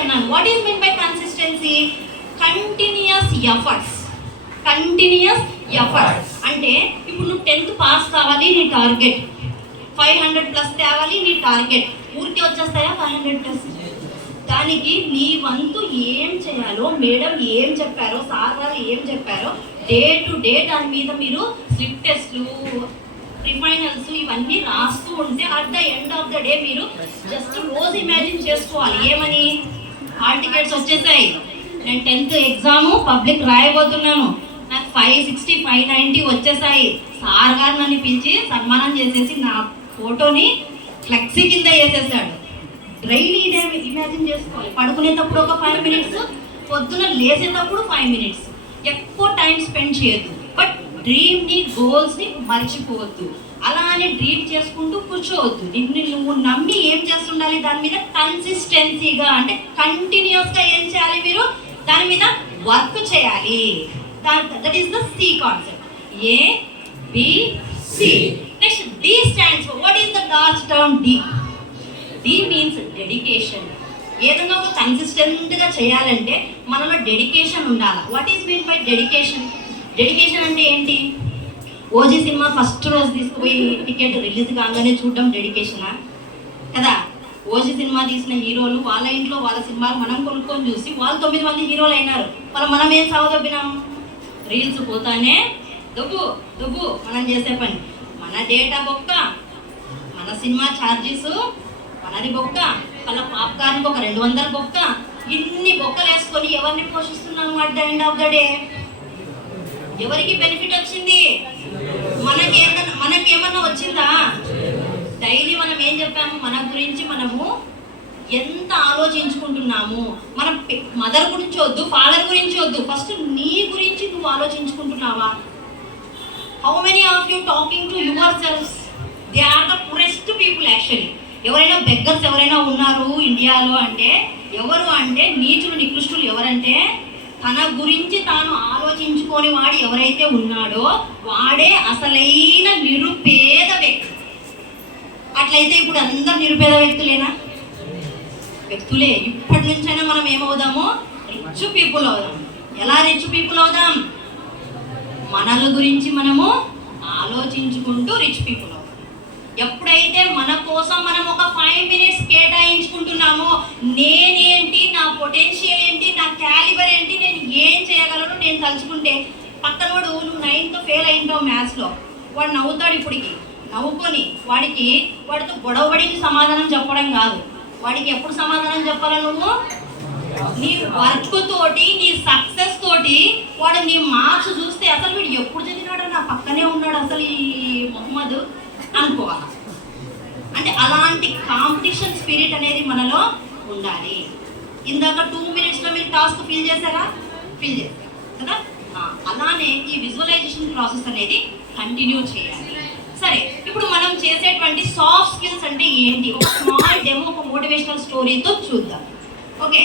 అన్నాను. What is mean by consistency? Continuous efforts. Continuous efforts అంటే ఇప్పుడు నువ్వు 10th పాస్ కావాలి, నీ టార్గెట్ 500+ తేవాలి, నీ టార్గెట్. ఊరికి వచ్చేస్తాయా 500+? దానికి నీ వంతు ఏం చేయాలో, మేడం ఏం చెప్పారో, సార్ వాళ్ళు ఏం చెప్పారో డే టు డే దాని మీద మీరు స్లిప్ టెస్ట్లు, ప్రిఫైనల్స్ ఇవన్నీ రాస్తూ ఉంటే at the end of the day మీరు జస్ట్ రోజు ఇమాజిన్ చేసుకోవాలి. ఏమని? హాల్ టికెట్స్ వచ్చేసాయి, నేను 10th ఎగ్జాము పబ్లిక్ రాయబోతున్నాను, నాకు 560 590 వచ్చేసాయి. సార్ గారు నన్ను పిలిచి సన్మానం చేసేసి నా ఫోటోని ఫ్లెక్సీ కింద వేసేసాడు. డైలీ ఇదే ఇమాజిన్ చేసుకోవాలి. పడుకునేటప్పుడు ఒక 5 minutes, పొద్దున లేచేటప్పుడు 5 minutes. ఎక్కువ టైం స్పెండ్ చేయొద్దు. బట్ డ్రీమ్ని, గోల్స్ని మర్చిపోవద్దు. అలా అని డ్రీమ్ చేసుకుంటూ కూర్చోవద్దు. నువ్వు నమ్మి ఏం చేస్తుండాలి, దాని మీద కన్సిస్టెన్సీగా అంటే కంటిన్యూస్గా ఏం చేయాలి, మీరు దాని మీద వర్క్ చేయాలి. That is the C concept. A B C. Next D stands for what is the last term? D. D means dedication. ఏదైనా ఒక కన్సిస్టెంట్గా చేయాలంటే మనలో డెడికేషన్ ఉండాలి. What is mean by dedication? Dedication అంటే ఏంటి? ఓజీ సినిమా ఫస్ట్ రోజు తీసుకుపోయి టికెట్ రిలీజ్ కాగానే చూడడం డెడికేషనా? కదా. ఓజీ సినిమా తీసిన హీరోలు వాళ్ళ ఇంట్లో వాళ్ళ సినిమాలు మనం కొనుక్కొని చూసి వాళ్ళు 9 మంది హీరోలు అయినారు. మనం ఏం సాగుదబ్బినాం? రీల్స్ పోతానే దుబ్బు దుబ్బు మనం చేసే పని. మన డేటా బొక్క, మన సినిమా ఛార్జెస్ మనది బొక్క, వాళ్ళ పాప్కార్న్కి ఒక 200 బొక్క. ఇన్ని బొక్కలు వేసుకొని ఎవరిని పోషిస్తున్నాము? At the end of the day ఎవరికి బెనిఫిట్ వచ్చింది? మనకేమన్నా వచ్చిందా? డైలీ మనం ఏం చెప్పాము? మన గురించి మనము ఎంత ఆలోచించుకుంటున్నాము. మన మదర్ గురించి వద్దు, ఫాదర్ గురించి వద్దు, ఫస్ట్ నీ గురించి నువ్వు ఆలోచించుకుంటున్నావా? How many of you talking to your selfs? They are the purest people actually. ఎవరైనా బెగ్గర్స్ ఎవరైనా ఉన్నారు ఇండియాలో అంటే ఎవరు అంటే నీచులు, నికృష్టులు ఎవరంటే తన గురించి తాను ఆలోచించుకొని వాడు ఎవరైతే ఉన్నాడో వాడే అసలైన నిరుపేద వ్యక్తి. అట్లయితే ఇప్పుడు అందరు నిరుపేద వ్యక్తులేనా? వ్యక్తులే. ఇప్పటి నుంచైనా మనం ఏమవుదాము? రిచ్ పీపుల్ అవుదాం. ఎలా రిచ్ పీపుల్ అవుదాం? మనల గురించి మనము ఆలోచించుకుంటూ రిచ్ పీపుల్ అవుదాం. ఎప్పుడైతే మన కోసం మనం ఒక 5 minutes కేటాయించుకుంటున్నామో, నేనేంటి, నా పొటెన్షియల్ ఏంటి, నా క్యాలిబర్ ఏంటి, నేను ఏం చేయగలను నేను తలుచుకుంటే, పక్కనోడు నువ్వు 9th ఫెయిల్ అయింటావు మ్యాథ్స్లో, వాడు నవ్వుతాడు. ఇప్పటికి నవ్వుకొని వాడితో గొడవడికి సమాధానం చెప్పడం కాదు, వాడికి ఎప్పుడు సమాధానం చెప్పాలా? నువ్వు నీ వర్క్ తోటి, నీ సక్సెస్ తోటి వాడు నీ మార్క్స్ చూస్తే అసలు వీడు ఎప్పుడు చదివినాడో, నా పక్కనే ఉన్నాడు అసలు ఈ మొహమ్మద్ అనుకోవాలి. అంటే అలాంటి కాంపిటీషన్ స్పిరిట్ అనేది మనలో ఉండాలి. ఇందాక 2 minutesలో మీరు టాస్క్ ఫిల్ చేశారా? ఫిల్ చేశారు కదా. అలానే ఈ విజువలైజేషన్ ప్రాసెస్ అనేది కంటిన్యూ చేయాలి. సరే, ఇప్పుడు మనం చేసేటువంటి సాఫ్ట్ స్కిల్స్ అంటే ఏంటి? ఒక స్మాల్ డెమో, ఒక మోటివేషనల్ స్టోరీతో చూద్దాం. ఓకే.